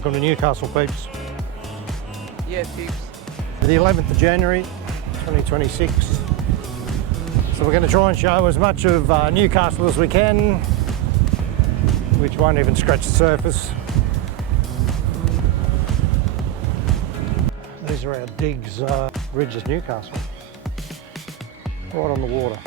Welcome to Newcastle, peeps. Yeah, peeps. The 11th of January 2026. So we're going to try and show as much of Newcastle as we can, which won't even scratch the surface. These are our digs, Ridges, Newcastle, right on the water.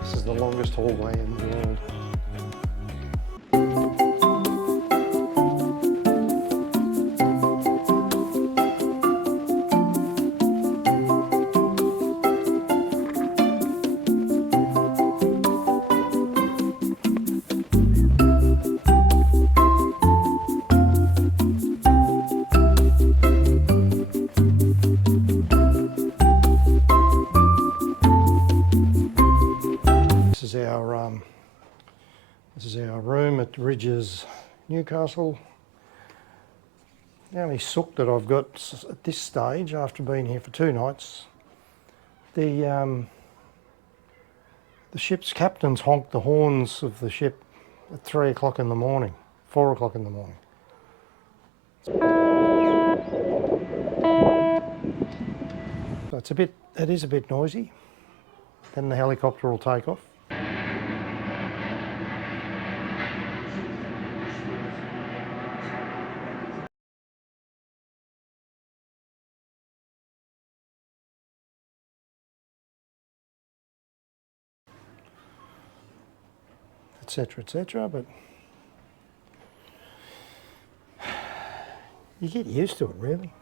This is the longest hallway in the world. This is our room at Ridges, Newcastle. The only sook that I've got at this stage, after being here for 2 nights, the ship's captains honked the horns of the ship at 3 o'clock in the morning, 4 o'clock in the morning. So it is a bit noisy. Then the helicopter will take off. Etc., but you get used to it, really.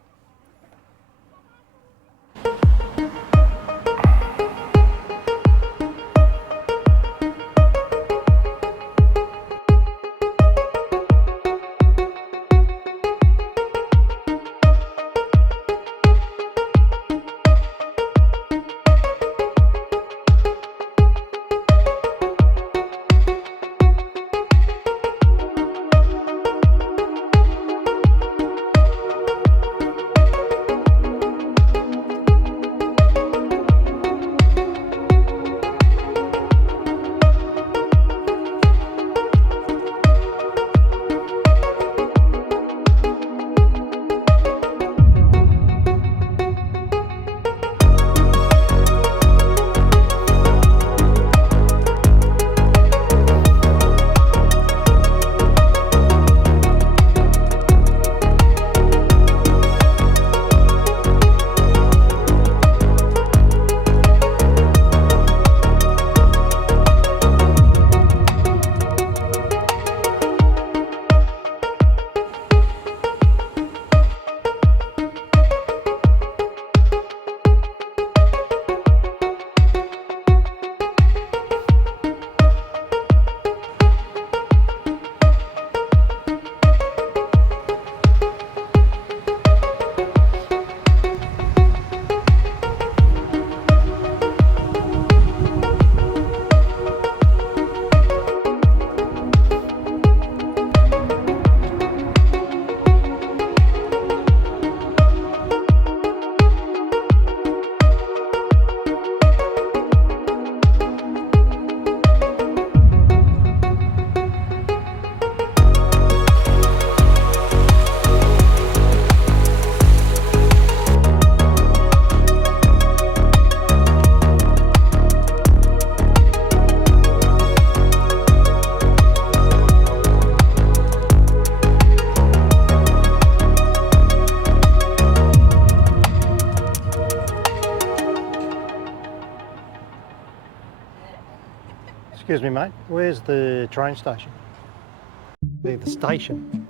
Excuse me, mate, where's the train station? The station.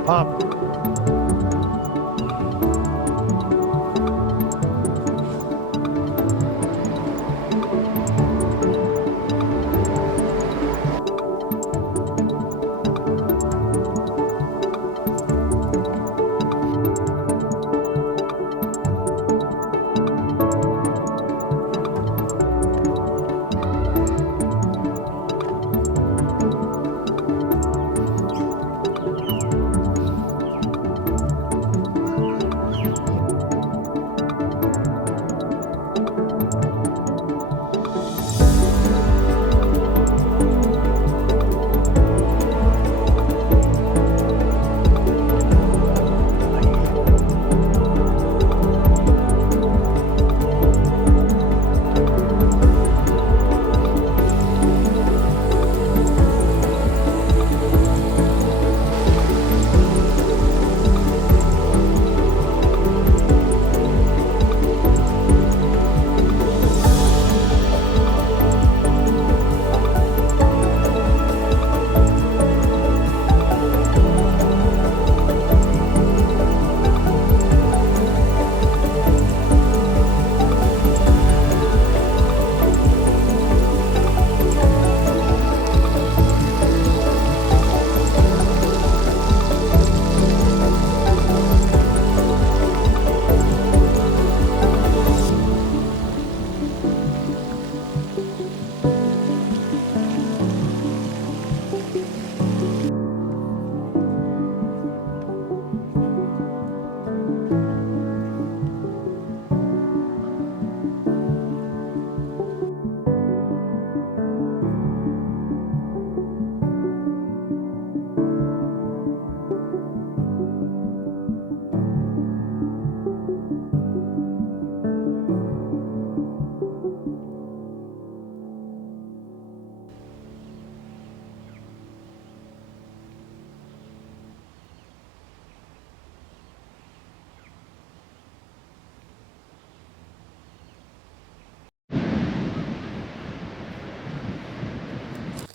the pub.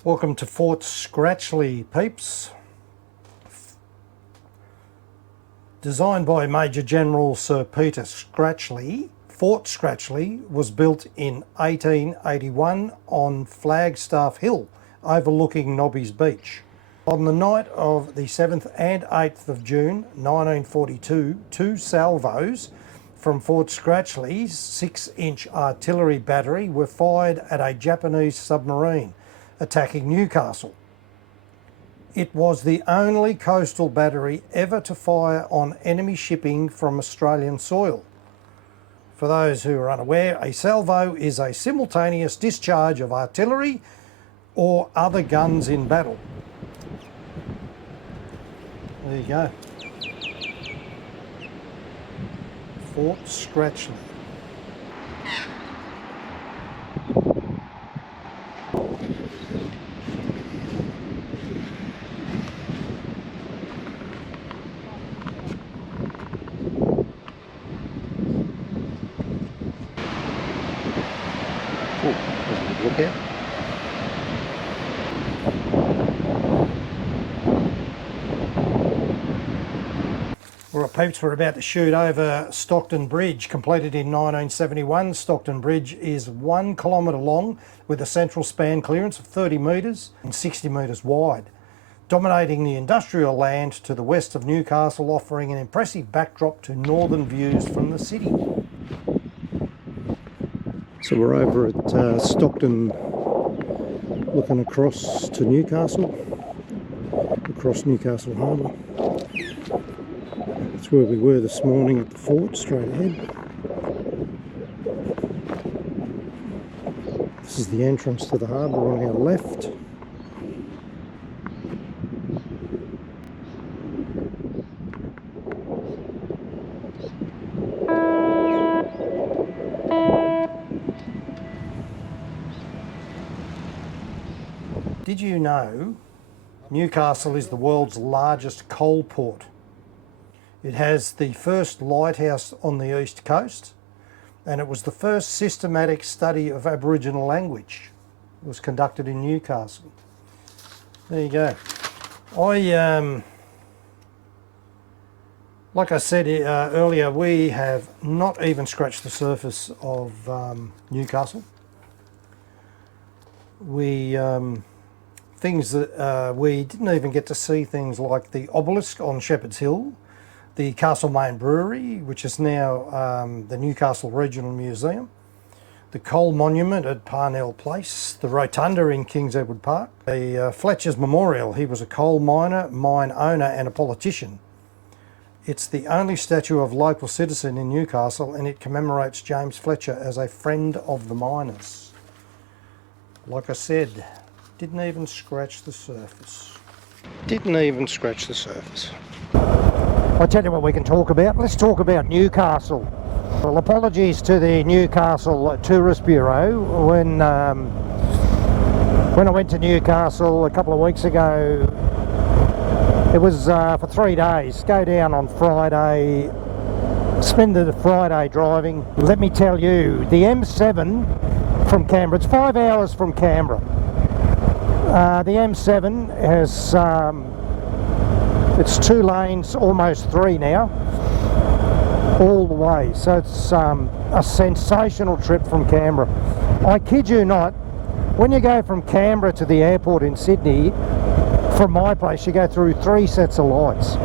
Welcome to Fort Scratchley, peeps. Designed by Major General Sir Peter Scratchley, Fort Scratchley was built in 1881 on Flagstaff Hill, overlooking Nobby's Beach. On the night of the 7th and 8th of June 1942, two salvos from Fort Scratchley's 6-inch artillery battery were fired at a Japanese submarine attacking Newcastle. It was the only coastal battery ever to fire on enemy shipping from Australian soil. For those who are unaware, a salvo is a simultaneous discharge of artillery or other guns in battle. There you go. Fort Scratchley. Look out. Alright peeps, we're about to shoot over Stockton Bridge, completed in 1971. Stockton Bridge is 1 kilometre long with a central span clearance of 30 metres and 60 metres wide, dominating the industrial land to the west of Newcastle, offering an impressive backdrop to northern views from the city. So we're over at Stockton, looking across to Newcastle, across Newcastle Harbour. That's where we were this morning at the fort, straight ahead. This is the entrance to the harbour on our left. Did you know Newcastle is the world's largest coal port? It has the first lighthouse on the east coast, and it was the first systematic study of Aboriginal language. It was conducted in Newcastle. There you go. Like I said earlier, we have not even scratched the surface of Newcastle. Things that we didn't even get to see, things like the obelisk on Shepherd's Hill, the Castlemaine Brewery, which is now the Newcastle Regional Museum, the Coal Monument at Parnell Place, the Rotunda in Kings Edward Park, the Fletcher's Memorial. He was a coal miner, mine owner and a politician. It's the only statue of local citizen in Newcastle, and it commemorates James Fletcher as a friend of the miners. Like I said, didn't even scratch the surface. Didn't even scratch the surface. I'll tell you what we can talk about. Let's talk about Newcastle. Well, apologies to the Newcastle Tourist Bureau. When I went to Newcastle a couple of weeks ago, it was for 3 days. Go down on Friday, spend the Friday driving. Let me tell you, the M7 from Canberra, it's 5 hours from Canberra. The M7 has, it's 2 lanes, almost 3 now, all the way. So it's a sensational trip from Canberra. I kid you not, when you go from Canberra to the airport in Sydney, from my place, you go through 3 sets of lights.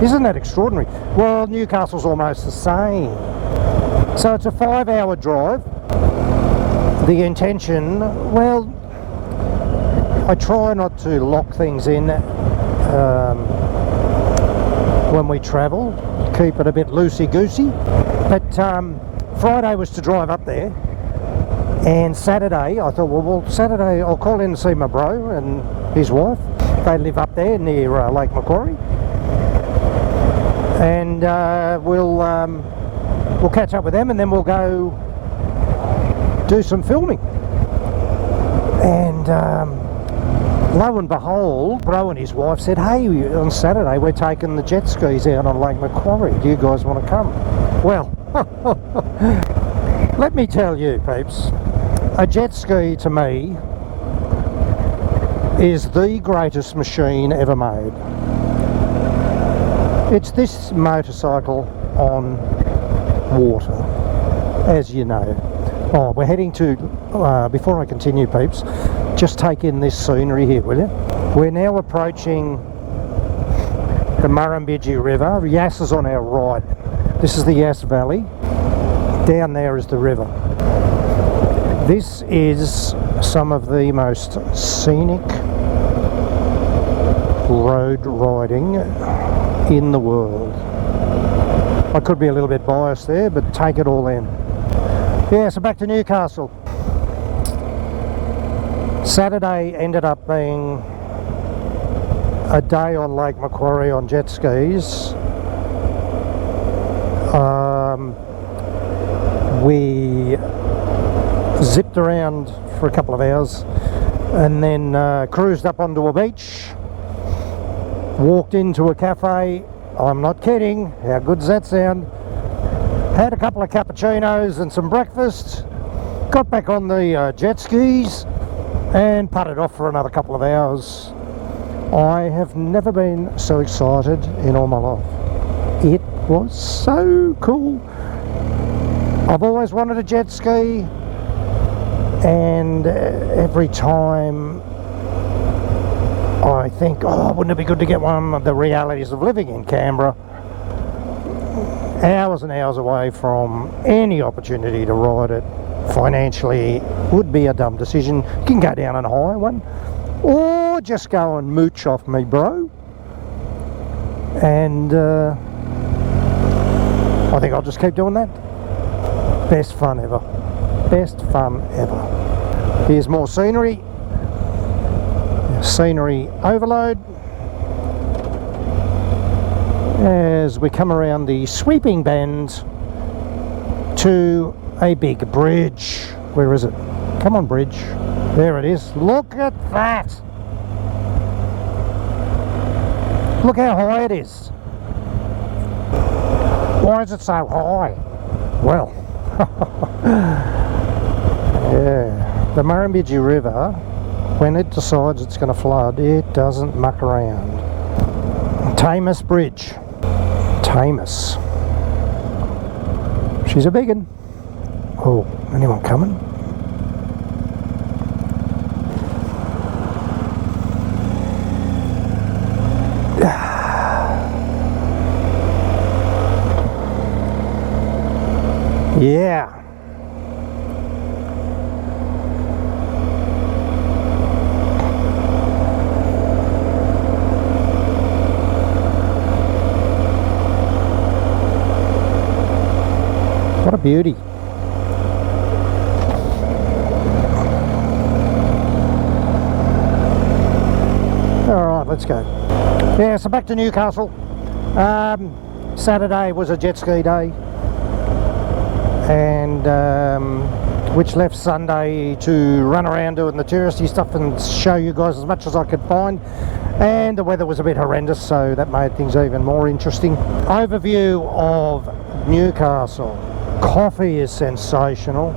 Isn't that extraordinary? Well, Newcastle's almost the same. So it's a 5-hour drive. The intention, well, I try not to lock things in when we travel, keep it a bit loosey-goosey. But Friday was to drive up there, and Saturday I thought, well, Saturday I'll call in and see my bro and his wife. They live up there near Lake Macquarie, and we'll catch up with them, and then we'll go do some filming. And lo and behold, bro and his wife said, hey, on Saturday we're taking the jet skis out on Lake Macquarie. Do you guys want to come? Well, let me tell you, peeps, a jet ski to me is the greatest machine ever made. It's this motorcycle on water, as you know. Oh, we're heading to, before I continue, peeps, just take in this scenery here, will you? We're now approaching the Murrumbidgee River. Yass is on our right. This is the Yass Valley. Down there is the river. This is some of the most scenic road riding in the world. I could be a little bit biased there, but take it all in. Yeah, so back to Newcastle. Saturday ended up being a day on Lake Macquarie on jet skis. We zipped around for a couple of hours and then cruised up onto a beach, walked into a cafe. I'm not kidding, how good does that sound? Had a couple of cappuccinos and some breakfast, got back on the jet skis and putted off for another couple of hours. I have never been so excited in all my life. It was so cool. I've always wanted a jet ski, and every time I think, oh, wouldn't it be good to get one? The realities of living in Canberra, hours and hours away from any opportunity to ride it, financially would be a dumb decision. You can go down and hire one, or just go and mooch off me bro, and I think I'll just keep doing that. Best fun ever. Best fun ever. Here's more scenery. Scenery overload as we come around the sweeping bend to a big bridge. Where is it? Come on, bridge. There it is. Look at that. Look how high it is. Why is it so high? Well, yeah, the Murrumbidgee River, when it decides it's going to flood, it doesn't muck around. Tamus Bridge. famous. She's a big one. Oh, anyone coming? Yeah. What a beauty. Alright, let's go. Yeah, so back to Newcastle. Saturday was a jet ski day, and which left Sunday to run around doing the touristy stuff and show you guys as much as I could find. And the weather was a bit horrendous, so that made things even more interesting. Overview of Newcastle. Coffee is sensational.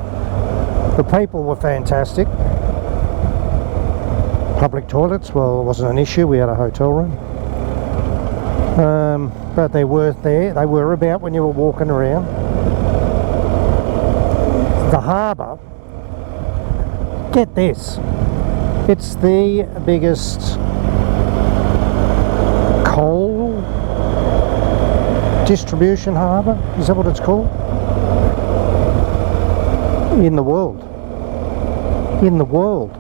The people were fantastic. Public toilets, well, it wasn't an issue. We had a hotel room. But they were there. They were about when you were walking around. The harbour, get this, it's the biggest coal distribution harbour, is that what it's called? In the world. In the world.